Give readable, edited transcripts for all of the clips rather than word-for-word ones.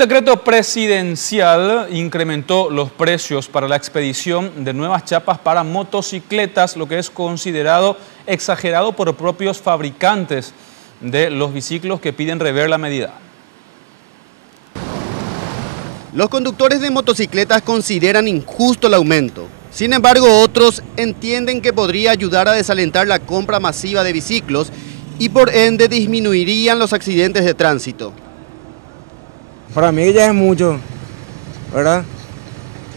decreto presidencial incrementó los precios para la expedición de nuevas chapas para motocicletas, lo que es considerado exagerado por propios fabricantes de los biciclos que piden rever la medida. Los conductores de motocicletas consideran injusto el aumento. Sin embargo, otros entienden que podría ayudar a desalentar la compra masiva de biciclos y por ende disminuirían los accidentes de tránsito. Para mí ya es mucho, ¿verdad?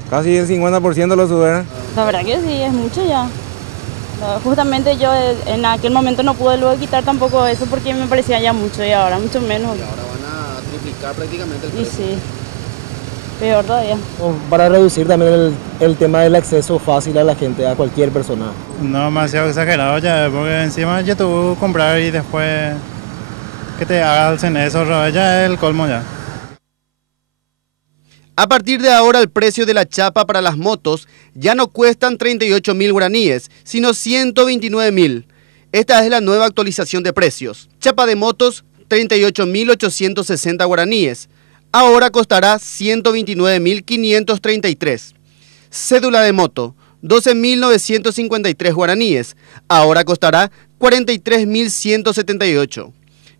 Casi el 50% lo sube, ¿verdad? La verdad que sí, es mucho ya. Justamente yo en aquel momento no pude luego quitar tampoco eso porque me parecía ya mucho y ahora mucho menos. Y ahora van a triplicar prácticamente el Y precio. sí, peor todavía. Para reducir también el tema del acceso fácil a la gente, a cualquier persona. No demasiado exagerado ya, porque encima ya tú comprar y después que te hagan eso, ya es el colmo ya. A partir de ahora el precio de la chapa para las motos ya no cuestan 38.000 guaraníes, sino 129.000. Esta es la nueva actualización de precios. Chapa de motos, 38.860 guaraníes. Ahora costará 129.533. Cédula de moto, 12.953 guaraníes. Ahora costará 43.178.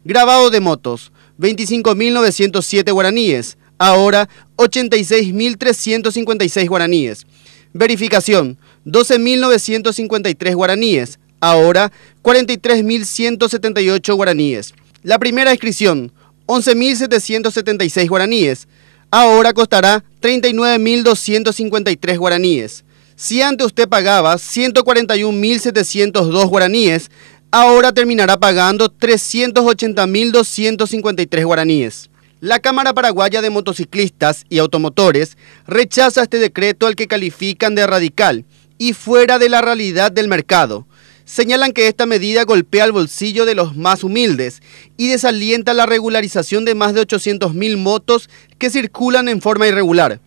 Grabado de motos, 25.907 guaraníes. Ahora 86.356 guaraníes. Verificación, 12.953 guaraníes. Ahora 43.178 guaraníes. La primera inscripción, 11.776 guaraníes. Ahora costará 39.253 guaraníes. Si antes usted pagaba 141.702 guaraníes, ahora terminará pagando 380.253 guaraníes. La Cámara Paraguaya de Motociclistas y Automotores rechaza este decreto al que califican de radical y fuera de la realidad del mercado. Señalan que esta medida golpea el bolsillo de los más humildes y desalienta la regularización de más de 800.000 motos que circulan en forma irregular.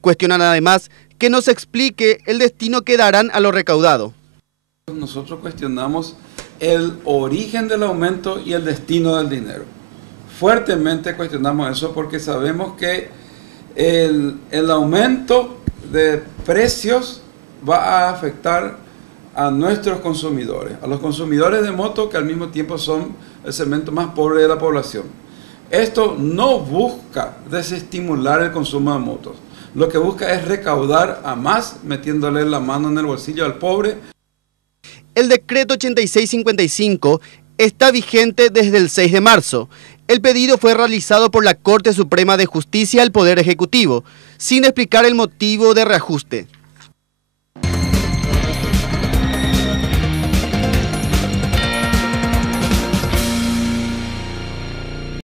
Cuestionan además que no se explique el destino que darán a lo recaudado. Nosotros cuestionamos el origen del aumento y el destino del dinero. Fuertemente cuestionamos eso porque sabemos que el aumento de precios va a afectar a nuestros consumidores, a los consumidores de moto que al mismo tiempo son el segmento más pobre de la población. Esto no busca desestimular el consumo de motos, lo que busca es recaudar a más metiéndole la mano en el bolsillo al pobre. El decreto 8655 está vigente desde el 6 de marzo. El pedido fue realizado por la Corte Suprema de Justicia al Poder Ejecutivo, sin explicar el motivo de reajuste.